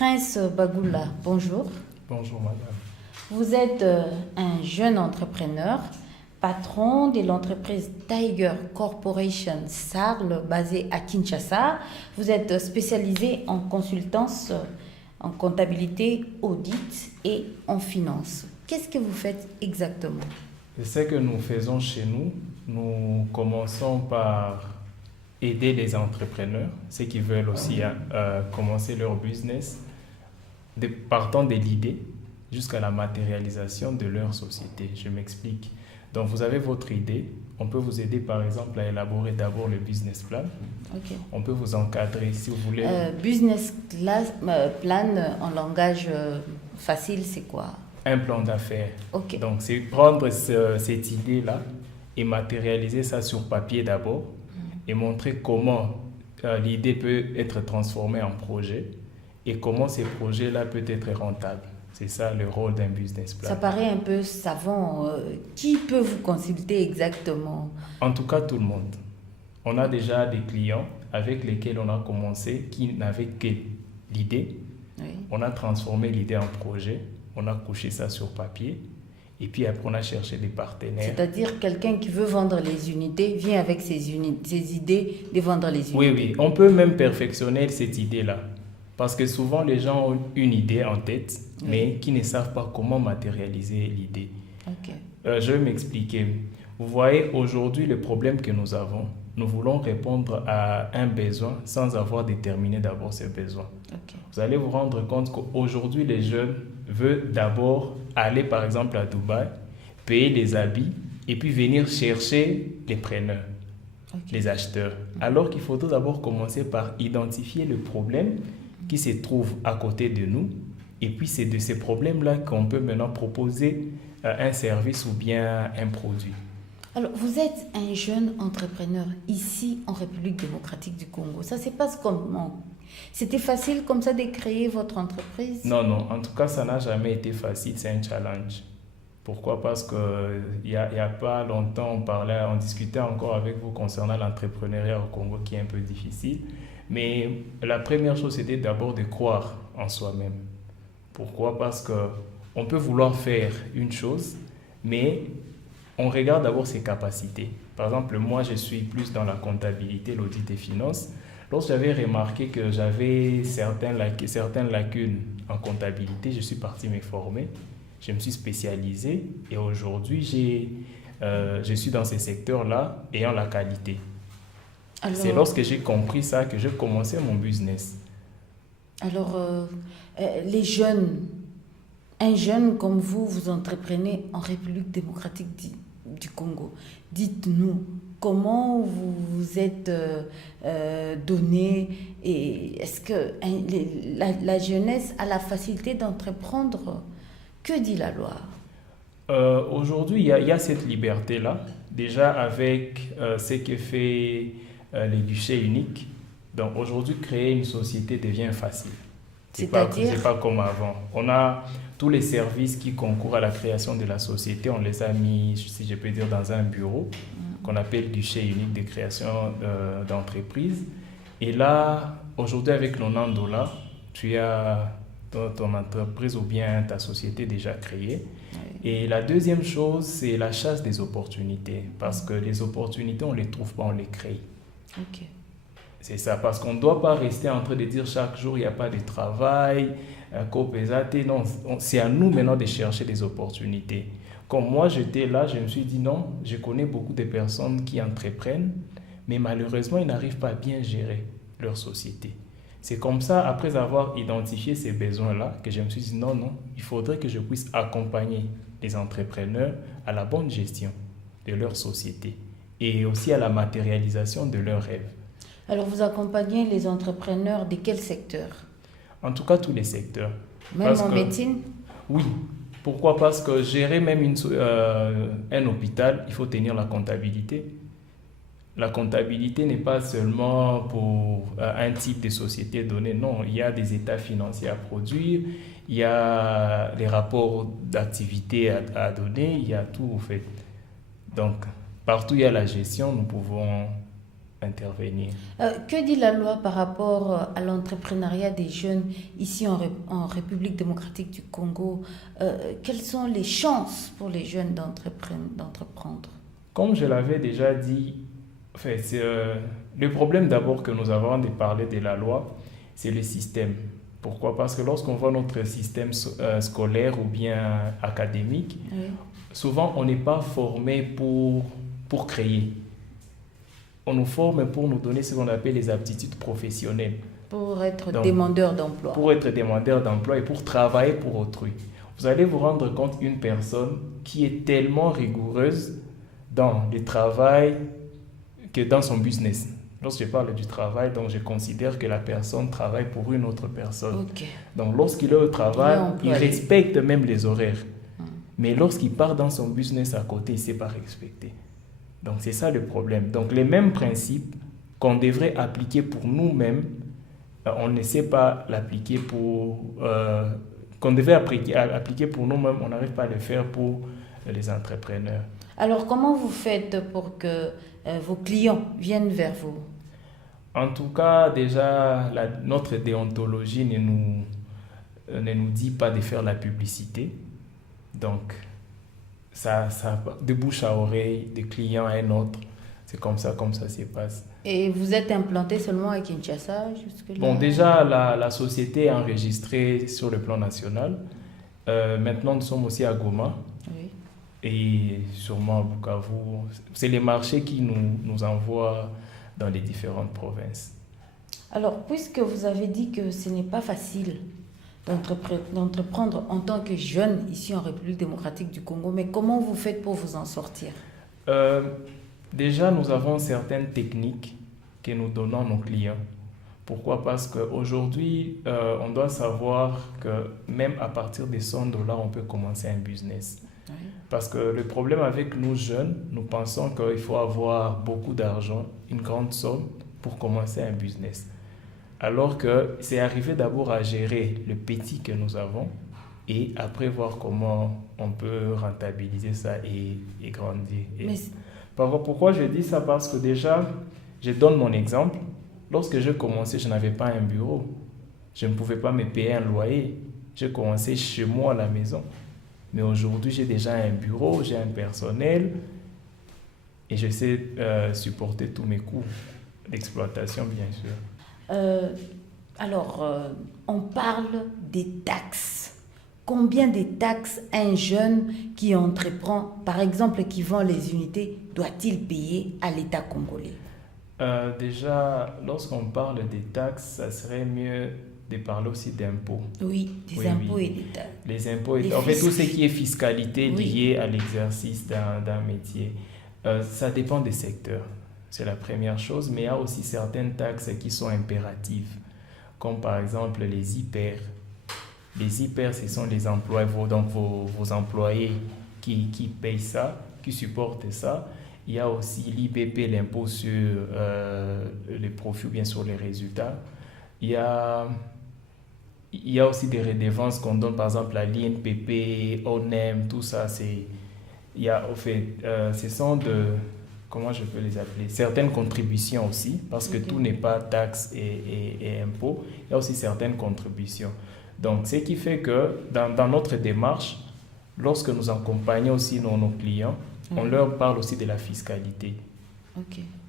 Prince Bagoula, bonjour. Bonjour madame. Vous êtes un jeune entrepreneur, patron de l'entreprise Tiger Corporation Sarl, basée à Kinshasa. Vous êtes spécialisé en consultance, en comptabilité, audit et en finance. Qu'est-ce que vous faites exactement? Et ce que nous faisons chez nous, nous commençons par aider les entrepreneurs, ceux qui veulent aussi commencer leur business, partant de l'idée jusqu'à la matérialisation de leur société. Je m'explique. Donc, vous avez votre idée. On peut vous aider, par exemple, à élaborer d'abord le business plan. Ok. On peut vous encadrer si vous voulez. Plan en langage facile, c'est quoi? Un plan d'affaires. Ok. Donc, c'est prendre cette idée-là et matérialiser ça sur papier d'abord et montrer comment l'idée peut être transformée en projet et comment ces projets-là peuvent être rentables. C'est ça le rôle d'un business plan. Ça paraît un peu savant. Qui peut vous consulter exactement? En tout cas, tout le monde. On a déjà des clients avec lesquels on a commencé qui n'avaient que l'idée. Oui. On a transformé l'idée en projet. On a couché ça sur papier. Et puis après, on a cherché des partenaires. C'est-à-dire quelqu'un qui veut vendre les unités vient avec ses idées de vendre les unités. Oui, oui. On peut même perfectionner cette idée-là. Parce que souvent, les gens ont une idée en tête, oui, mais qui ne savent pas comment matérialiser l'idée. Ok. Je vais m'expliquer. Vous voyez, aujourd'hui, le problème que nous avons, nous voulons répondre à un besoin sans avoir déterminé d'abord ce besoin. Ok. Vous allez vous rendre compte qu'aujourd'hui, les jeunes veulent d'abord aller, par exemple, à Dubaï, payer les habits et puis venir chercher les preneurs, okay, les acheteurs. Alors qu'il faut d'abord commencer par identifier le problème qui se trouve à côté de nous. Et puis, c'est de ces problèmes-là qu'on peut maintenant proposer un service ou bien un produit. Alors, vous êtes un jeune entrepreneur ici en République démocratique du Congo. Ça se passe comment? C'était facile comme ça de créer votre entreprise? Non, non. En tout cas, ça n'a jamais été facile. C'est un challenge. Pourquoi? Parce qu'il y a pas longtemps, on discutait encore avec vous concernant l'entrepreneuriat au Congo qui est un peu difficile. Mais la première chose, c'était d'abord de croire en soi-même. Pourquoi? Parce qu'on peut vouloir faire une chose, mais on regarde d'abord ses capacités. Par exemple, moi, je suis plus dans la comptabilité, l'audit des finances. Lorsque j'avais remarqué que j'avais certaines lacunes en comptabilité, je suis parti me former. Je me suis spécialisé et aujourd'hui, je suis dans ces secteurs-là ayant la qualité. Alors, c'est lorsque j'ai compris ça que j'ai commencé mon business. Alors, les jeunes, un jeune comme vous, vous entreprenez en République démocratique du Congo. Dites-nous, comment vous vous êtes donné et est-ce que la jeunesse a la facilité d'entreprendre? Que dit la loi? Aujourd'hui, il y a cette liberté-là, déjà avec ce que fait les guichets uniques. Donc aujourd'hui, créer une société devient facile. C'est pas comme avant. On a tous les services qui concourent à la création de la société, on les a mis, si je peux dire, dans un bureau qu'on appelle guichet unique de création d'entreprise. Et là, aujourd'hui, avec $90, tu as ton entreprise ou bien ta société déjà créée. Oui. Et la deuxième chose, c'est la chasse des opportunités. Parce que les opportunités, on ne les trouve pas, on les crée. Ok. C'est ça, parce qu'on ne doit pas rester en train de dire chaque jour, il n'y a pas de travail, non, c'est à nous maintenant de chercher des opportunités. Comme moi, j'étais là, je me suis dit non, je connais beaucoup de personnes qui entreprennent, mais malheureusement, ils n'arrivent pas à bien gérer leur société. C'est comme ça, après avoir identifié ces besoins-là, que je me suis dit non, il faudrait que je puisse accompagner les entrepreneurs à la bonne gestion de leur société et aussi à la matérialisation de leurs rêves. Alors, vous accompagnez les entrepreneurs de quel secteur? En tout cas, tous les secteurs. Même en médecine? Oui. Pourquoi? Parce que gérer même un hôpital, il faut tenir la comptabilité. La comptabilité n'est pas seulement pour un type de société donnée. Non, il y a des états financiers à produire, il y a les rapports d'activité à donner, il y a tout en fait. Donc, partout où il y a la gestion, nous pouvons intervenir. Que dit la loi par rapport à l'entrepreneuriat des jeunes ici en République démocratique du Congo? Quelles sont les chances pour les jeunes d'entreprendre? Comme je l'avais déjà dit, enfin, le problème d'abord que nous avons de parler de la loi, c'est le système. Pourquoi? Parce que lorsqu'on voit notre système scolaire ou bien académique, Oui. souvent on n'est pas formé pour créer. On nous forme pour nous donner ce qu'on appelle les aptitudes professionnelles. Pour être Donc, demandeur d'emploi. Pour être demandeur d'emploi et pour travailler pour autrui. Vous allez vous rendre compte qu'une personne qui est tellement rigoureuse dans le travail que dans son business. Lorsque je parle du travail, donc je considère que la personne travaille pour une autre personne. Ok. Donc lorsqu'il est au travail, il employé. respecte même les horaires. Mais lorsqu'il part dans son business à côté, il ne sait pas respecter. Donc c'est ça le problème. Donc les mêmes principes qu'on devrait appliquer pour nous-mêmes, on ne sait pas l'appliquer qu'on devait appliquer pour nous-mêmes, on n'arrive pas à le faire pour les entrepreneurs. Alors, comment vous faites pour que vos clients viennent vers vous? En tout cas, déjà, notre déontologie ne nous dit pas de faire la publicité. Donc, ça de bouche à oreille, de client à un autre, c'est comme ça se passe. Et vous êtes implanté seulement à Kinshasa jusque-là? Bon, déjà, la société est enregistrée sur le plan national. Maintenant, nous sommes aussi à Goma. Oui. Et sûrement à Bukavu. C'est les marchés qui nous envoient dans les différentes provinces. Alors, puisque vous avez dit que ce n'est pas facile d'entreprendre en tant que jeune ici en République démocratique du Congo, mais comment vous faites pour vous en sortir? Déjà, nous avons certaines techniques que nous donnons à nos clients. Pourquoi? Parce qu'aujourd'hui, on doit savoir que même à partir de $100, on peut commencer un business. Oui. Parce que le problème avec nous jeunes, nous pensons qu'il faut avoir beaucoup d'argent, une grande somme pour commencer un business. Alors que c'est arrivé d'abord à gérer le petit que nous avons et après voir comment on peut rentabiliser ça et grandir. Pourquoi je dis ça? Parce que déjà, je donne mon exemple. Lorsque j'ai commencé, je n'avais pas un bureau. Je ne pouvais pas me payer un loyer. J'ai commencé chez moi à la maison. Mais aujourd'hui, j'ai déjà un bureau, j'ai un personnel et je sais supporter tous mes coûts d'exploitation, bien sûr. On parle des taxes. Combien de taxes un jeune qui entreprend, par exemple, qui vend les unités, doit-il payer à l'État congolais? Déjà, lorsqu'on parle des taxes, ça serait mieux de parler aussi d'impôts. Oui, des impôts et des taxes. Les impôts, en fait, tout ce qui est fiscalité liée à l'exercice d'un métier. Ça dépend des secteurs, c'est la première chose, mais il y a aussi certaines taxes qui sont impératives, comme par exemple les hyper. Les hyper, ce sont les employés, donc vos employés qui payent ça, qui supportent ça. Il y a aussi l'IBP, l'impôt sur les profits ou bien sur les résultats. Il y a aussi des redevances qu'on donne, par exemple à l'INPP, ONEM, tout ça. Ce sont comment je peux les appeler? Certaines contributions aussi, parce que tout n'est pas taxes et impôts. Il y a aussi certaines contributions. Donc, ce qui fait que dans notre démarche, lorsque nous accompagnons aussi nos clients, on leur parle aussi de la fiscalité.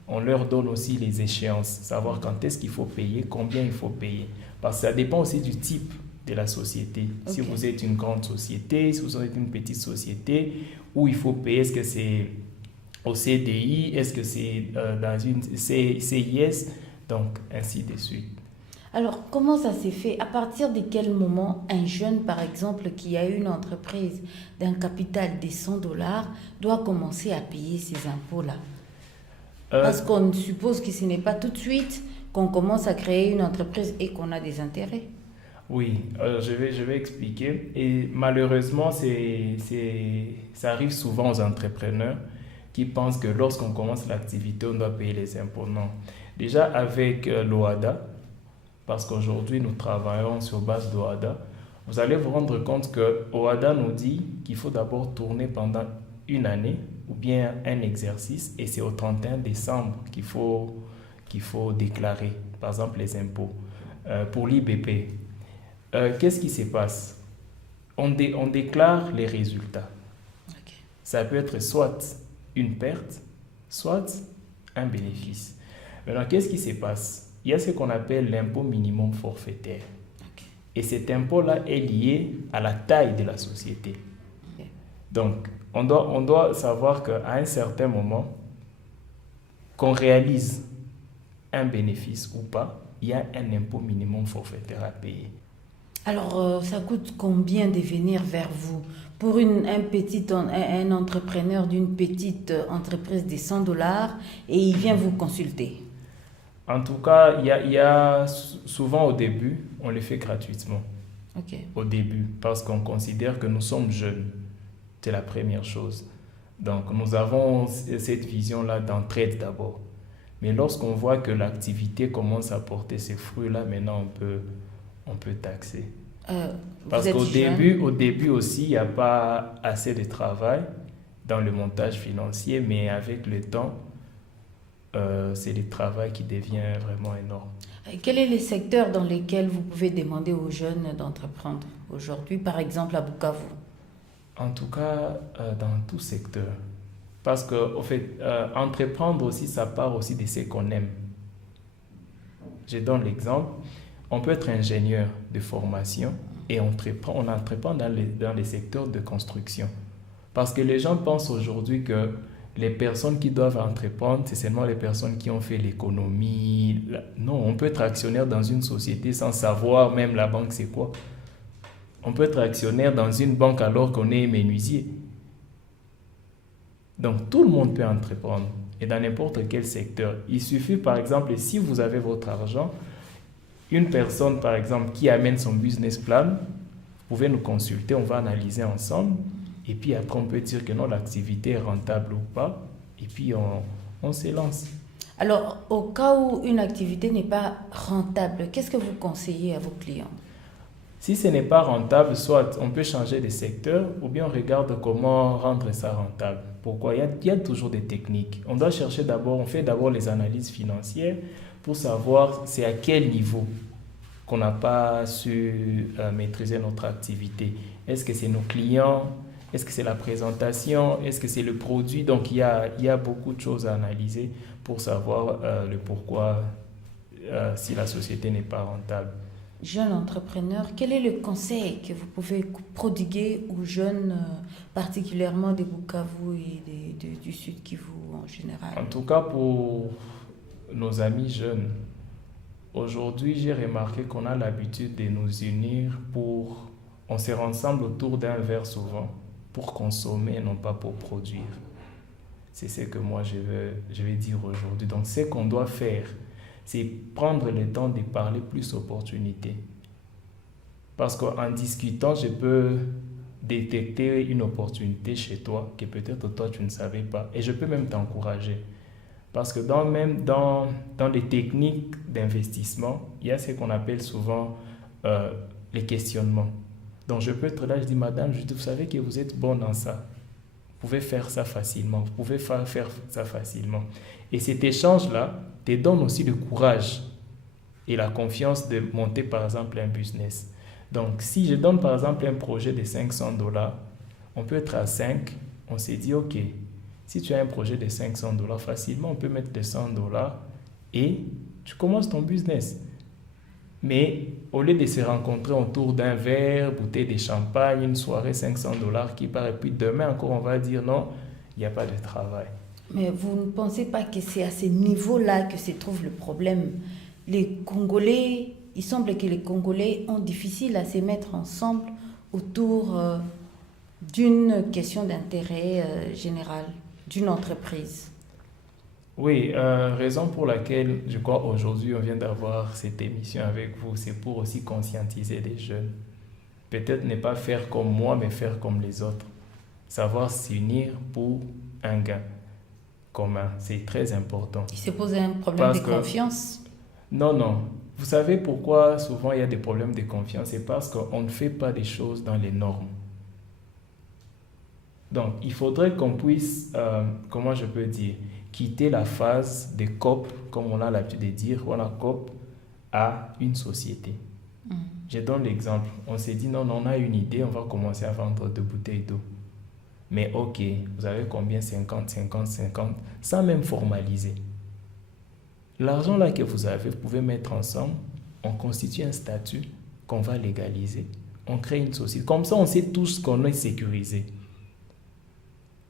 On leur donne aussi les échéances, savoir quand est-ce qu'il faut payer, combien il faut payer. Parce que ça dépend aussi du type de la société. Si vous êtes une grande société, si vous êtes une petite société, où il faut payer, est-ce que c'est au CDI, est-ce que c'est dans une CIS, donc ainsi de suite. Alors, comment ça s'est fait? À partir de quel moment un jeune, par exemple, qui a une entreprise d'un capital de $100 doit commencer à payer ces impôts-là? Parce qu'on suppose que ce n'est pas tout de suite qu'on commence à créer une entreprise et qu'on a des intérêts. Oui, je vais expliquer. Et malheureusement, ça arrive souvent aux entrepreneurs qui pensent que lorsqu'on commence l'activité, on doit payer les impôts. Non. Déjà, avec l'OHADA, parce qu'aujourd'hui, nous travaillons sur base d'OHADA, vous allez vous rendre compte que OHADA nous dit qu'il faut d'abord tourner pendant une année ou bien un exercice et c'est au 31 décembre qu'il faut qu'il faut déclarer, par exemple les impôts. Pour l'IBP, qu'est-ce qui se passe? On déclare les résultats. Ok. Ça peut être soit une perte, soit un bénéfice. Maintenant, qu'est-ce qui se passe? Il y a ce qu'on appelle l'impôt minimum forfaitaire. Ok. Et cet impôt-là est lié à la taille de la société. Ok. Donc, on doit savoir qu'à un certain moment, qu'on réalise un bénéfice ou pas, il y a un impôt minimum forfaitaire à payer. Alors, ça coûte combien de venir vers vous? Pour un entrepreneur d'une petite entreprise de 100 dollars et il vient vous consulter. En tout cas, il y a souvent au début, on le fait gratuitement. Ok. Au début, parce qu'on considère que nous sommes jeunes. C'est la première chose. Donc, nous avons cette vision-là d'entraide d'abord. Mais lorsqu'on voit que l'activité commence à porter ses fruits-là, maintenant on peut taxer. Parce Vous êtes jeune. au début aussi, il n'y a pas assez de travail dans le montage financier, mais avec le temps, c'est le travail qui devient vraiment énorme. Quel est le secteur dans lequel vous pouvez demander aux jeunes d'entreprendre aujourd'hui, par exemple à Bukavu? En tout cas, dans tout secteur. Parce que, au fait, entreprendre aussi, ça part aussi de ce qu'on aime. Je donne l'exemple. On peut être ingénieur de formation et on entreprend dans les secteurs de construction. Parce que les gens pensent aujourd'hui que les personnes qui doivent entreprendre, c'est seulement les personnes qui ont fait l'économie. Non, on peut être actionnaire dans une société sans savoir même la banque c'est quoi. On peut être actionnaire dans une banque alors qu'on est menuisier. Donc tout le monde peut entreprendre et dans n'importe quel secteur. Il suffit par exemple, si vous avez votre argent, une personne par exemple qui amène son business plan, vous pouvez nous consulter, on va analyser ensemble et puis après on peut dire que non, l'activité est rentable ou pas et puis on se lance. Alors, au cas où une activité n'est pas rentable, qu'est-ce que vous conseillez à vos clients? Si ce n'est pas rentable, soit on peut changer de secteur ou bien on regarde comment rendre ça rentable. Pourquoi? Il y a toujours des techniques. On doit chercher d'abord, on fait d'abord les analyses financières pour savoir c'est à quel niveau qu'on n'a pas su maîtriser notre activité. Est-ce que c'est nos clients? Est-ce que c'est la présentation? Est-ce que c'est le produit? Donc il y a beaucoup de choses à analyser pour savoir le pourquoi si la société n'est pas rentable. Jeune entrepreneur, quel est le conseil que vous pouvez prodiguer aux jeunes, particulièrement de Bukavu et du Sud Kivu en général? En tout cas, pour nos amis jeunes, aujourd'hui, j'ai remarqué qu'on a l'habitude de nous unir on se rassemble autour d'un verre souvent pour consommer, non pas pour produire. C'est ce que moi je vais dire aujourd'hui. Donc, ce qu'on doit faire, c'est prendre le temps de parler plus opportunités. Parce qu'en discutant, je peux détecter une opportunité chez toi que peut-être toi tu ne savais pas. Et je peux même t'encourager. Parce que dans les techniques d'investissement, il y a ce qu'on appelle souvent les questionnements. Donc je peux être là, je dis, madame, vous savez que vous êtes bon dans ça. Vous pouvez faire ça facilement. Vous pouvez faire ça facilement. Et cet échange-là te donne aussi le courage et la confiance de monter par exemple un business. Donc si je donne par exemple un projet de 500 dollars, on peut être à 5, on s'est dit ok, si tu as un projet de 500 dollars, facilement on peut mettre de 100 dollars et tu commences ton business. Mais au lieu de se rencontrer autour d'un verre, bouteille de champagne, une soirée 500 dollars qui part et puis demain encore on va dire non, il n'y a pas de travail. Mais vous ne pensez pas que c'est à ce niveau-là que se trouve le problème? Les Congolais, il semble que les Congolais ont difficile à se mettre ensemble autour d'une question d'intérêt général, d'une entreprise. Oui, raison pour laquelle je crois aujourd'hui on vient d'avoir cette émission avec vous, c'est pour aussi conscientiser les jeunes. Peut-être ne pas faire comme moi, mais faire comme les autres. Savoir s'unir pour un gain commun, c'est très important. Il se pose un problème de confiance. Non. Vous savez pourquoi souvent il y a des problèmes de confiance? C'est parce qu'on ne fait pas des choses dans les normes. Donc, il faudrait qu'on puisse, comment je peux dire, quitter la phase des COP, comme on a l'habitude de dire, on a COP à une société. Je donne l'exemple. On s'est dit, non, on a une idée, on va commencer à vendre 2 bouteilles d'eau. Mais ok, vous avez combien? 50, 50, 50, sans même formaliser. L'argent là que vous avez, vous pouvez mettre ensemble, on constitue un statut qu'on va légaliser. On crée une société. Comme ça, on sait tous qu'on est sécurisé.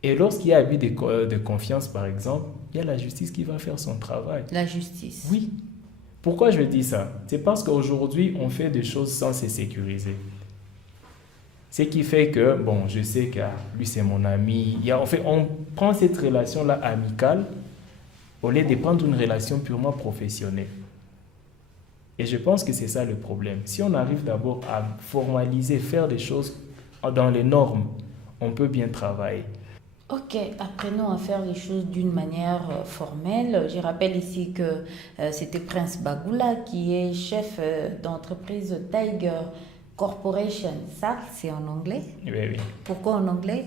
Et lorsqu'il y a abus de confiance, par exemple, il y a la justice qui va faire son travail. La justice. Oui. Pourquoi je dis ça? C'est parce qu'aujourd'hui, on fait des choses sans se sécuriser. Ce qui fait que, bon, je sais que lui, c'est mon ami. On prend cette relation-là amicale au lieu de prendre une relation purement professionnelle. Et je pense que c'est ça le problème. Si on arrive d'abord à formaliser, faire des choses dans les normes, on peut bien travailler. Ok, apprenons à faire les choses d'une manière formelle. Je rappelle ici que c'était Prince Bagoula qui est chef d'entreprise Tiger Corporation. Ça, c'est en anglais? Oui, oui. Pourquoi en anglais?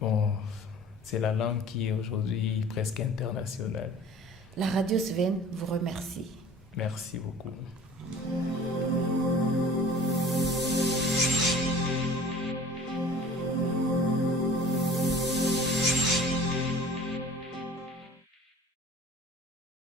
Bon, c'est la langue qui est aujourd'hui presque internationale. La radio Sven vous remercie. Merci beaucoup.